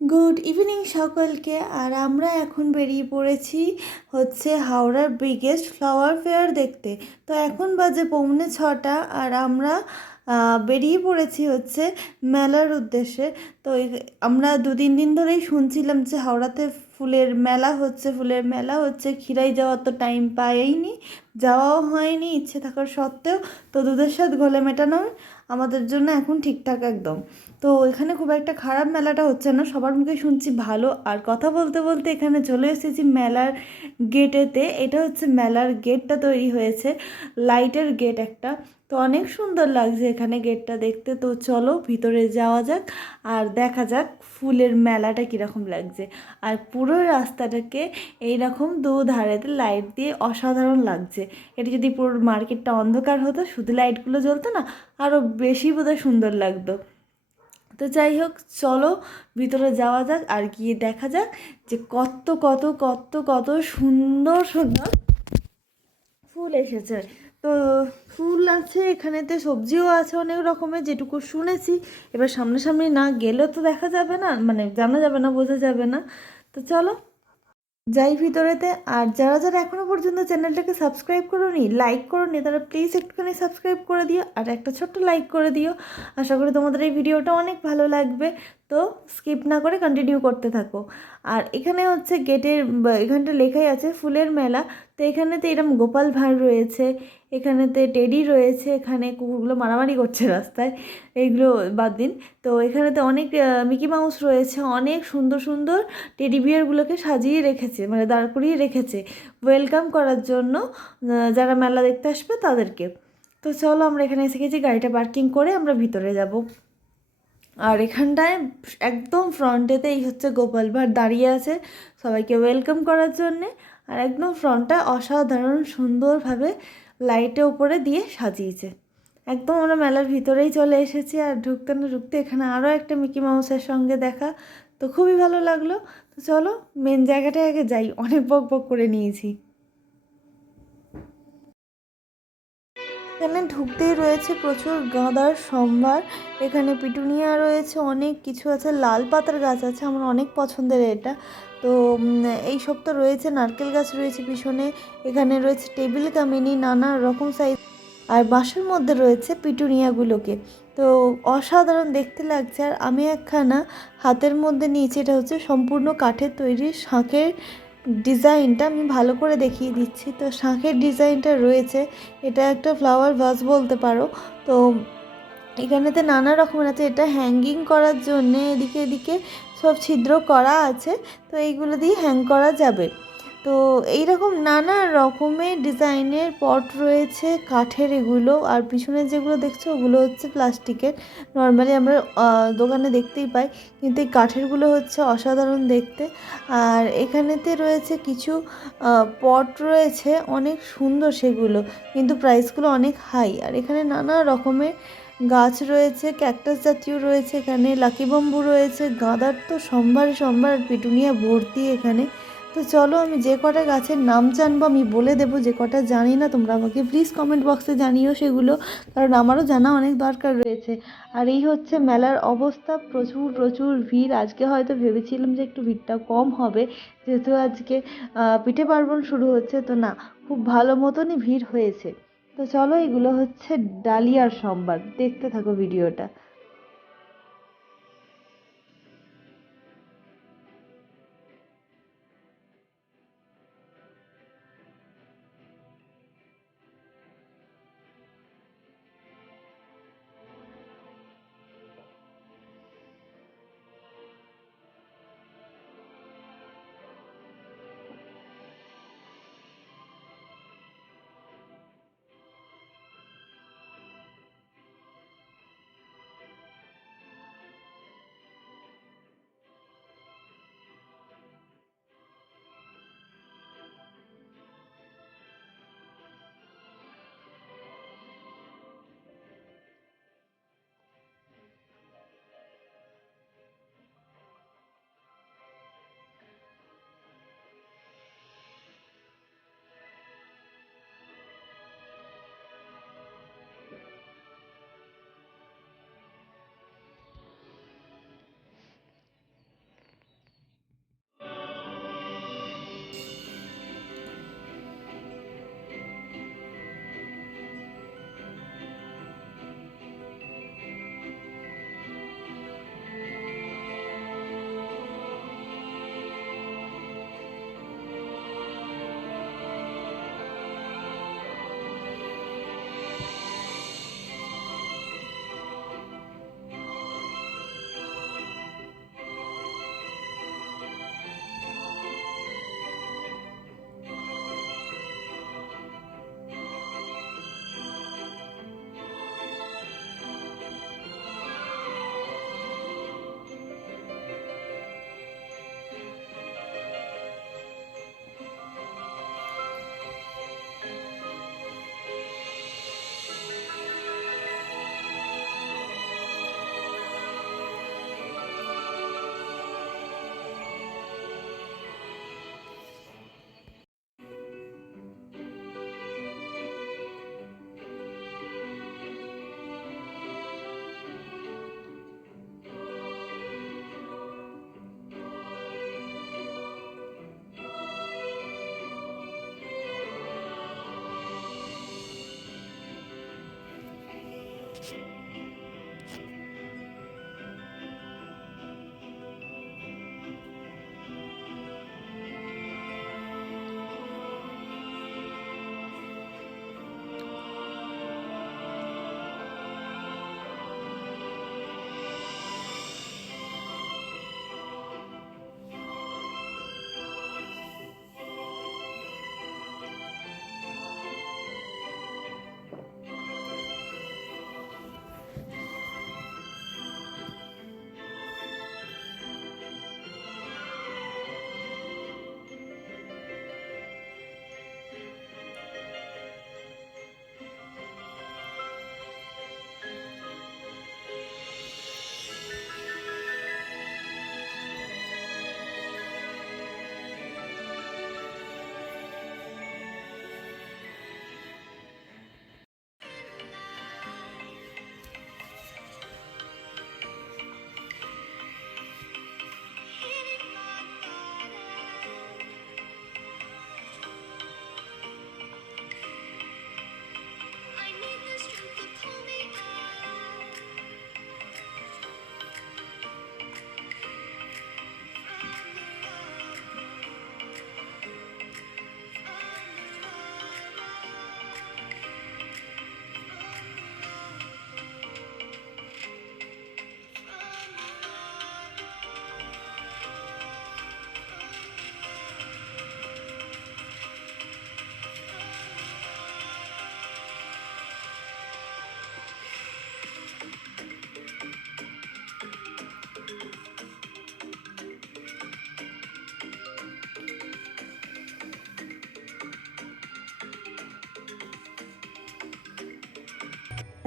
Good evening সকলকে। আর আমরা এখন বেরিয়ে পড়েছি হচ্ছে হাওড়ার বিগেস্ট ফ্লাওয়ার ফেয়ার দেখতে। তো এখন বাজে 6:45 আর আমরা বেরিয়ে পড়েছি হচ্ছে মেলার উদ্দেশ্যে। তো আমরা 2-3 দিন ধরেই শুনছিলাম যে হাওড়াতে ফুলের মেলা হচ্ছে। ক্ষীরাই যাওয়ার তো টাইম পাইনি, যাওয়াও হয়নি ইচ্ছে থাকার সত্ত্বেও। তো দুধের স্বাদ ঘোলে মেটানো আমাদের জন্য এখন ঠিকঠাক একদম। তো এখানে খুব একটা খারাপ মেলাটা হচ্ছে না, সবার মুখে শুনছি ভালো। আর কথা বলতে বলতে এখানে চলে এসেছি মেলার গেটেতে। এটা হচ্ছে মেলার গেটটা তৈরি হয়েছে, লাইটের গেট একটা। তো অনেক সুন্দর লাগছে এখানে গেটটা দেখতে। তো চলো ভিতরে যাওয়া যাক আর দেখা যাক ফুলের মেলাটা কীরকম লাগছে। আর পুরো রাস্তাটাকে এইরকম দুধারেতে লাইট দিয়ে অসাধারণ লাগছে। এটা যদি পুরো মার্কেটটা অন্ধকার হতো, শুধু লাইটগুলো জ্বলতো না, আরও বেশি বোধহয় সুন্দর লাগতো। তো যাই হোক, চলো ভিতরে যাওয়া যাক আর গিয়ে দেখা যাক যে কত কত কত কত সুন্দর সুন্দর ফুল এসেছে। তো ফুল আছে এখানেতে, সবজিও আছে অনেক রকমের যেটুকু শুনেছি। এবার সামনাসামনি না গেলেও তো দেখা যাবে না, মানে জানা যাবে না, বোঝা যাবে না। তো চলো যাই ভিতরেতে। আর যারা যারা এখনও পর্যন্ত চ্যানেলটাকে সাবস্ক্রাইব করোনি, লাইক করোনি, তারা প্লিজ একটুখানি সাবস্ক্রাইব করে দিও আর একটা ছোট্ট লাইক করে দিও। আশা করি তোমাদের এই ভিডিওটা অনেক ভালো লাগবে। তো স্কিপ না করে কন্টিনিউ করতে থাকো। আর এখানে হচ্ছে গেটের এখানটা লেখাই আছে ফুলের মেলা। তো এখানেতে এরকম গোপাল ভাঁড় রয়েছে, এখানেতে টেডি রয়েছে, এখানে কুকুরগুলো মারামারি করছে রাস্তায়, এইগুলো বাদ দিন। তো এখানেতে অনেক মিকি মাউস রয়েছে, অনেক সুন্দর সুন্দর টেডি বিয়ারগুলোকে সাজিয়ে রেখেছে, মানে দাঁড় করিয়ে রেখেছে ওয়েলকাম করার জন্য যারা মেলা দেখতে আসবে তাদেরকে। তো চলো আমরা এখানে এসে গেছি, গাড়িটা পার্কিং করে আমরা ভিতরে যাব। আর এখানটায় একদম ফ্রন্টেতেই হচ্ছে গোপাল ভাঁড় দাঁড়িয়ে আছে সবাইকে ওয়েলকাম করার জন্যে। আর একদম ফ্রন্টটা অসাধারণ সুন্দরভাবে লাইটের উপরে দিয়ে সাজিয়েছে। একদম আমরা মেলার ভিতরেই চলে এসেছি। আর ঢুকতে না ঢুকতে এখানে আরও একটা মিকি মাউসের সঙ্গে দেখা, তো খুবই ভালো লাগলো। তো চলো মেন জায়গাটায় আগে যাই, অনেক বক বক করে নিয়েছি। এখানে ঢুকতেই রয়েছে প্রচুর গাঁদার সম্ভার। এখানে পিটুনিয়া রয়েছে, অনেক কিছু আছে, লাল পাতার গাছ আছে, আমার অনেক পছন্দের এটা। তো এই সব তো রয়েছে, নারকেল গাছ রয়েছে পিছনে। এখানে রয়েছে টেবিল কামিনী নানা রকম সাইজ, আর বাঁশের মধ্যে রয়েছে পিটুনিয়াগুলোকে। তো অসাধারণ দেখতে লাগছে। আর আমি একখানা হাতের মধ্যে নিয়েছি, এটা হচ্ছে সম্পূর্ণ কাঠের তৈরি শাঁখের ডিজাইনটা আমি ভালো করে দেখিয়ে দিচ্ছি। তো শাঁখের ডিজাইনটা রয়েছে, এটা একটা ফ্লাওয়ার ভাস বলতে পারো। তো এখানেতে নানা রকমের আছে, এটা হ্যাঙ্গিং করার জন্যে এদিকে এদিকে সব ছিদ্র করা আছে, তো এইগুলো দিয়ে হ্যাং করা যাবে। তো এইরকম নানা রকমের ডিজাইনের পট রয়েছে কাঠের এগুলো। আর পিছনে যেগুলো দেখছো ওগুলো হচ্ছে প্লাস্টিকের, নর্মালি আমরা দোকানে দেখতেই পাই, কিন্তু এই কাঠেরগুলো হচ্ছে অসাধারণ দেখতে। আর এখানেতে রয়েছে কিছু পট রয়েছে অনেক সুন্দর সেগুলো, কিন্তু প্রাইসগুলো অনেক হাই। আর এখানে নানা রকমের গাছ রয়েছে, ক্যাকটাস জাতীয় রয়েছে, এখানে লাকি বাম্বু রয়েছে, গাঁদার তো সম্ভার সম্ভার, পিটুনিয়া ভর্তি এখানে। তো চলো আমি যে কটা গাছের নাম জানবো আমি বলে দেবো, যে কটা জানি না তোমরা আমাকে প্লিজ কমেন্ট বক্সে জানিও সেগুলো, কারণ আমারও জানা অনেক দরকার রয়েছে। আর এই হচ্ছে মেলার অবস্থা, প্রচুর প্রচুর ভিড়। আজকে হয়তো ভেবেছিলাম যে একটু ভিড়টা কম হবে, যেহেতু আজকে পিঠে পার্বণ শুরু হচ্ছে, তো না, খুব ভালো মতনই ভিড় হয়েছে। তো চলো এগুলো হচ্ছে ডালিয়ার সম্ভার, দেখতে থাকো ভিডিওটা।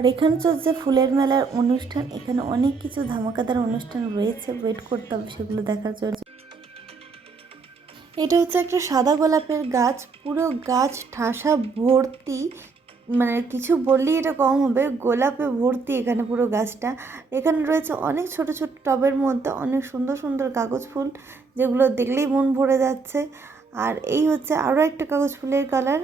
আর এখানে চলছে ফুলের মেলার অনুষ্ঠান। এখানে অনেক কিছু ধামাকাদার অনুষ্ঠান রয়েছে, ওয়েট করতে হবে সেগুলো দেখার জন্য। এটা হচ্ছে একটা সাদা গোলাপের গাছ, পুরো গাছ ঠাসা ভর্তি, মানে কিছু বললেই এটা কম হবে, গোলাপে ভর্তি এখানে পুরো গাছটা। এখানে রয়েছে অনেক ছোট ছোট টবের মধ্যে অনেক সুন্দর সুন্দর কাগজ ফুল, যেগুলো দেখলেই মন ভরে যাচ্ছে। আর এই হচ্ছে আরও একটা কাগজ ফুলের কালার।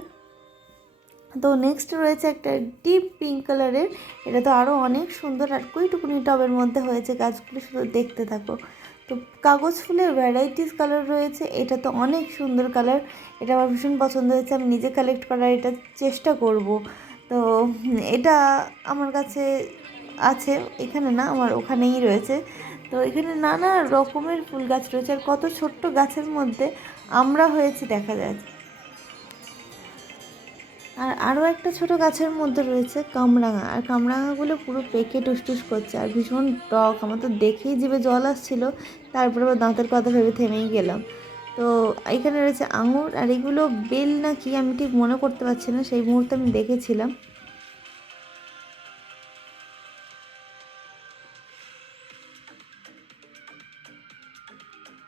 তো নেক্সট রয়েছে একটা ডিপ পিঙ্ক কালারের, এটা তো আরও অনেক সুন্দর। আর কুইটুকুনি টবের মধ্যে হয়েছে গাছগুলো, শুধু দেখতে থাকো। তো কাগজ ফুলের ভ্যারাইটিস কালার রয়েছে, এটা তো অনেক সুন্দর কালার, এটা আমার ভীষণ পছন্দ হয়েছে। আমি নিজে কালেক্ট করার এটা চেষ্টা করব। তো এটা আমার কাছে আছে, এখানে না, আমার ওখানেই রয়েছে। তো এখানে নানা রকমের ফুল গাছ রয়েছে, আর কত ছোট্ট গাছের মধ্যে আমরা হয়েছে দেখা যায়। আর আরও একটা ছোট গাছের মধ্যে রয়েছে কামরাঙা, আর কামরাঙাগুলো পুরো পেকে টুসটুস করছে আর ভীষণ টক। আমার তো দেখেই জিভে জল আসছিল, তারপরে আবার দাঁতের কথা ভেবে থেমেই গেলাম। তো এখানে রয়েছে আঙুর, আর এগুলো বেল না কি আমি ঠিক মনে করতে পারছি না, সেই মুহূর্তে আমি দেখেছিলাম।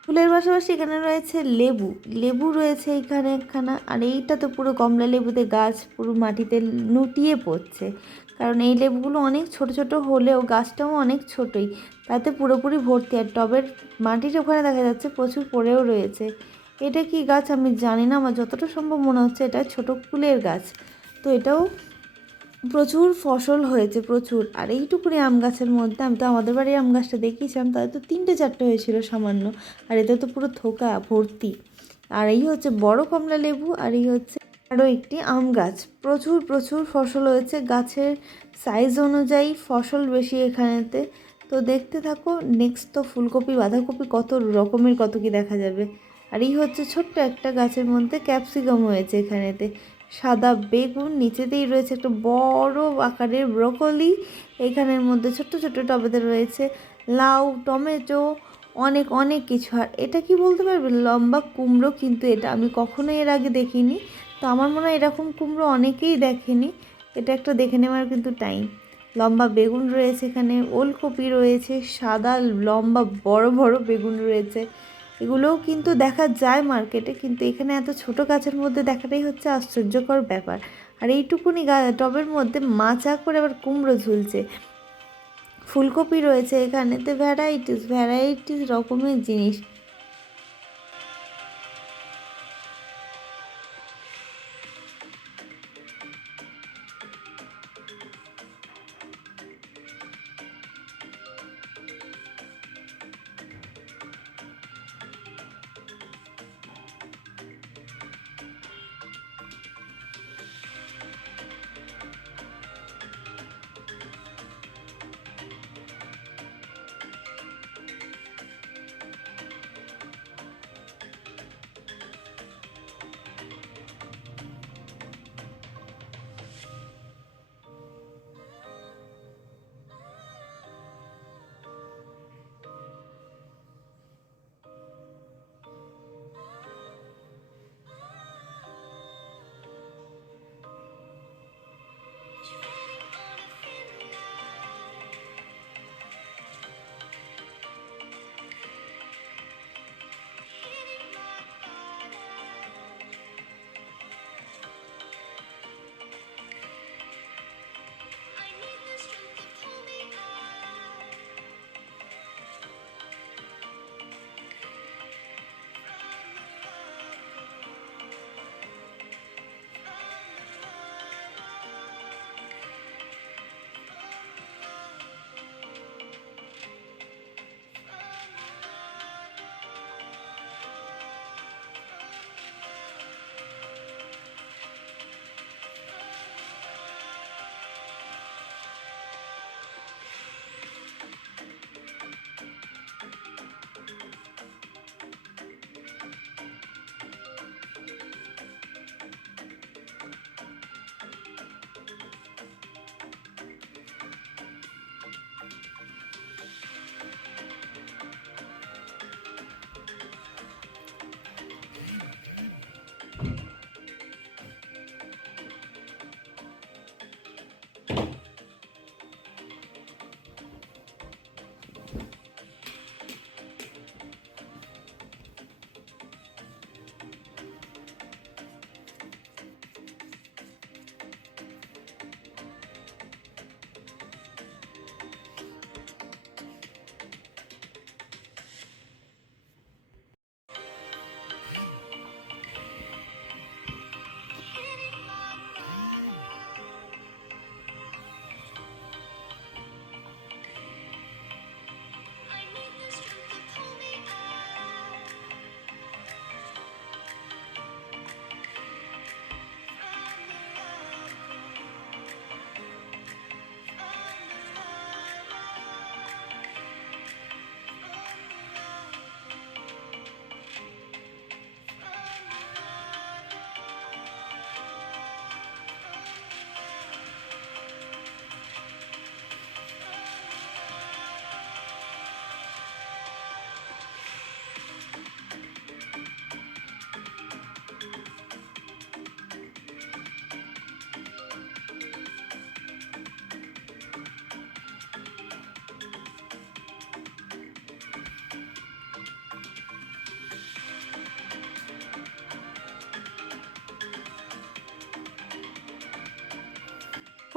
ফুলের পাশাপাশি এখানে রয়েছে লেবু, লেবু রয়েছে এখানে একখানা। আর এইটা তো পুরো কমলা লেবুতে গাছ পুরো মাটিতে নুটিয়ে পড়ছে, কারণ এই লেবুগুলো অনেক ছোট ছোট হলেও গাছটাও অনেক ছোটই, তাতে পুরোপুরি ভর্তি। আর টবের মাটিটা ওখানে দেখা যাচ্ছে প্রচুর পড়েও রয়েছে। এটা কি গাছ আমি জানি না, আমার যতটা সম্ভব মনে হচ্ছে এটা ছোট ফুলের গাছ। তো এটাও প্রচুর ফসল হয়েছে, প্রচুর। আর এইটুকুনি আম গাছের মধ্যে, আমি তো আমাদের বাড়ির আম গাছটা দেখিয়েছিলাম, তাদের তো 3-4টে হয়েছিল সামান্য, আর এতে তো পুরো থোকা ভর্তি। আর এই হচ্ছে বড় কমলা লেবু, আর এই হচ্ছে আরও একটি আম গাছ। প্রচুর প্রচুর ফসল হয়েছে, গাছের সাইজ অনুযায়ী ফসল বেশি এখানেতে। তো দেখতে থাকো। নেক্সট তো ফুলকপি বাঁধাকপি কত রকমের কত কি দেখা যাবে। আর এই হচ্ছে ছোট্ট একটা গাছের মধ্যে ক্যাপসিকাম হয়েছে এখানেতে, সাদা বেগুন, নিচেতেই রয়েছে একটা বড় আকারের ব্রকলি, এখানের মধ্যে ছোট্ট ছোট্ট টবেতে রয়েছে লাউ, টমেটো, অনেক অনেক কিছু। আর এটা কি বলতে পারবে? লম্বা কুমড়ো, কিন্তু এটা আমি কখনো এর আগে দেখিনি। তো আমার মনে হয় এরকম কুমড়ো অনেকেই দেখেনি, এটা একটা দেখে নেওয়ার কিন্তু টাইম। লম্বা বেগুন রয়েছে এখানে, ওলকপি রয়েছে, সাদা লম্বা বড় বড় বেগুন রয়েছে। এগুলোও কিন্তু দেখা যায় মার্কেটে, কিন্তু এখানে এত ছোট গাছের মধ্যে দেখাটাই হচ্ছে আশ্চর্যকর ব্যাপার। আর এইটুকুনি টবের মধ্যে মাচা করে আবার কুমড়ো ঝুলছে। ফুলকপি রয়েছে এখানেতে, ভ্যারাইটিস ভ্যারাইটিস রকমের জিনিস।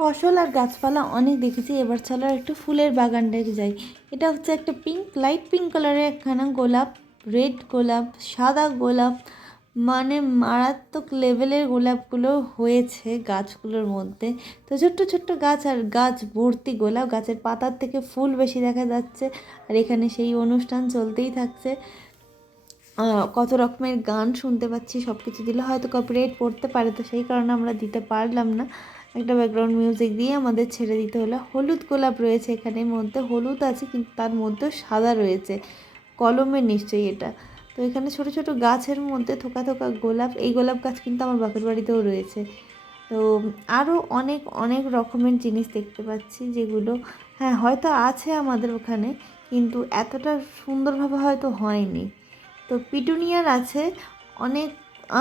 ফসল আর গাছপালা অনেক দেখেছি, এবার চলো আর একটু ফুলের বাগানটায় যাই। এটা হচ্ছে একটা লাইট পিঙ্ক কালারের একখানা গোলাপ, রেড গোলাপ, সাদা গোলাপ, মানে মারাত্মক লেভেলের গোলাপগুলো হয়েছে গাছগুলোর মধ্যে। তো ছোট্ট ছোট্ট গাছ আর গাছ ভর্তি গোলাপ, গাছের পাতার থেকে ফুল বেশি দেখা যাচ্ছে। আর এখানে সেই অনুষ্ঠান চলতেই থাকছে, কত রকমের গান শুনতে পাচ্ছি। সব কিছু দিলে হয়তো কপিরাইট পড়তে পারে, তো সেই কারণে আমরা দিতে পারলাম না। একটা ব্যাকগ্রাউন্ড মিউজিক দিয়ে আমাদের ছেড়ে দিতে হলো। হলুদ গোলাপ রয়েছে এখানে, মধ্যে হলুদ আছে কিন্তু তার মধ্যে সাদা রয়েছে, কলমের নিশ্চয়ই এটা। তো এখানে ছোট ছোট গাছের মধ্যে থোকা থোকা গোলাপ, এই গোলাপ গাছ কিন্তু আমার বাপের বাড়িতেও রয়েছে। তো আরও অনেক অনেক রকমের জিনিস দেখতে পাচ্ছি, যেগুলো হ্যাঁ হয়তো আছে আমাদের ওখানে, কিন্তু এতটা সুন্দরভাবে হয়তো হয়নি। তো পিটুনিয়ার আছে অনেক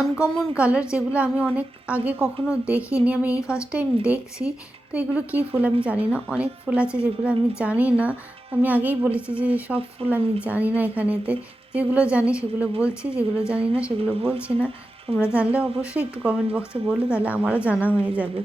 আনকমন কালার, যেগুলো আমি অনেক আগে কখনো দেখিনি, আমি এই ফার্স্ট টাইম দেখছি। তো এগুলো কী ফুল আমি জানি না, অনেক ফুল আছে যেগুলো আমি জানি না। আমি আগেই বলেছি যে সব ফুল আমি জানি না এখানেতে, যেগুলো জানি সেগুলো বলছি, যেগুলো জানি না সেগুলো বলছি না। তোমরা জানলে অবশ্যই একটু কমেন্ট বক্সে বলো, তাহলে আমারও জানা হয়ে যাবে।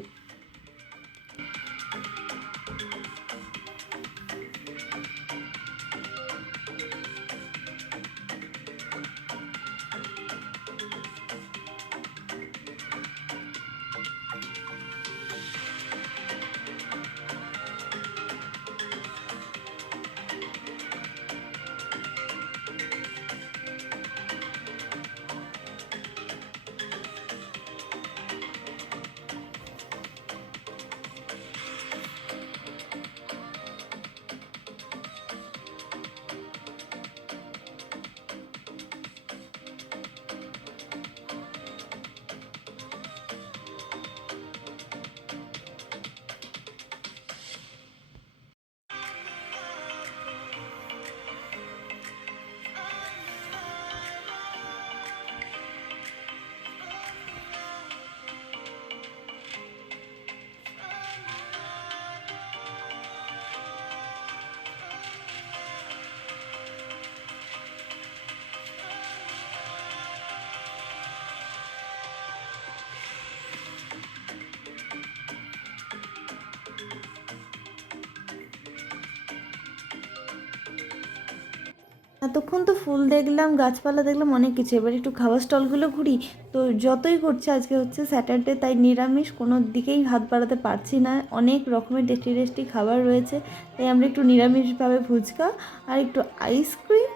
এতক্ষণ তো ফুল দেখলাম, গাছপালা দেখলাম, অনেক কিছু। এবার একটু খাবার স্টলগুলো ঘুরি। তো যতই ঘুরছে, আজকে হচ্ছে স্যাটারডে, তাই নিরামিষ, কোনো দিকেই হাত বাড়াতে পারছি না। অনেক রকমের টেস্টি টেস্টি খাবার রয়েছে, তাই আমরা একটু নিরামিষভাবে ফুচকা আর একটু আইসক্রিম,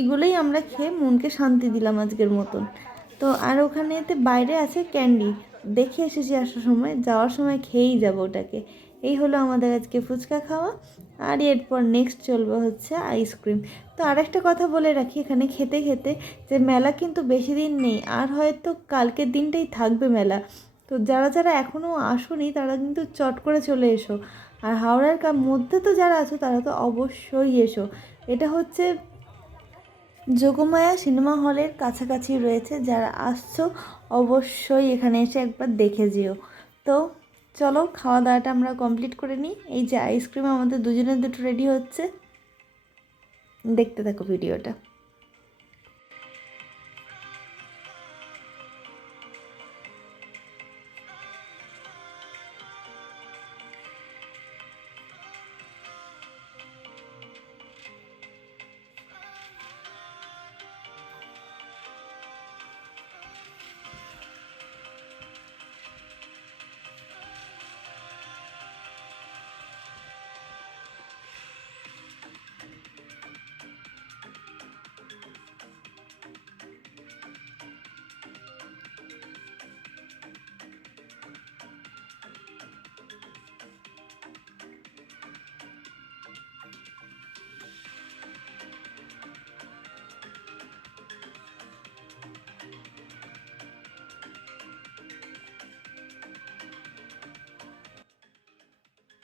এগুলোই আমরা খেয়ে মনকে শান্তি দিলাম আজকের মতন। তো আর ওখানেতে বাইরে আছে ক্যান্ডি, দেখে এসেছি আসার সময়, যাওয়ার সময় খেয়েই যাবো ওটাকে। এই হলো আমাদের আজকে ফুচকা খাওয়া, আর এরপর নেক্সট চলবে হচ্ছে আইসক্রিম। তো আরেকটা কথা বলে রাখি, এখানে খেতে খেতে যে মেলা কিন্তু বেশি দিন নেই, আর হয়তো কালকের দিনটাই থাকবে মেলা। তো যারা যারা এখনও আসোনি তারা কিন্তু চট করে চলে এসো। আর হাওড়ার মধ্যে তো যারা আছো তারা তো অবশ্যই এসো। এটা হচ্ছে যোগমায়া সিনেমা হলের কাছাকাছি রয়েছে, যারা আসছো অবশ্যই এখানে এসে একবার দেখে যেও। তো চলো খাওয়া দাওয়াটা আমরা কমপ্লিট করে নিই। এই যে আইসক্রিম আমাদের দুজনের দুটো রেডি হচ্ছে, দেখতে থাকো ভিডিওটা।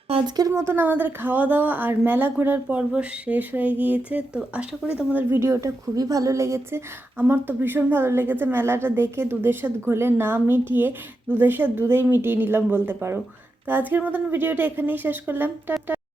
আজকের মতন আমাদের খাওয়া দাওয়া আর মেলা ঘোরার পর্ব শেষ হয়ে গিয়েছে। তো আশা করি তোমাদের ভিডিওটা খুবই ভালো লেগেছে। আমার তো ভীষণ ভালো লেগেছে মেলাটা দেখে, দুধের সাথে ঘোলে না মিটিয়ে দুধের সাথে দুধেই মিটিয়ে নিলাম বলতে পারো। তো আজকের মতন ভিডিওটা এখানেই শেষ করলাম, টাটা।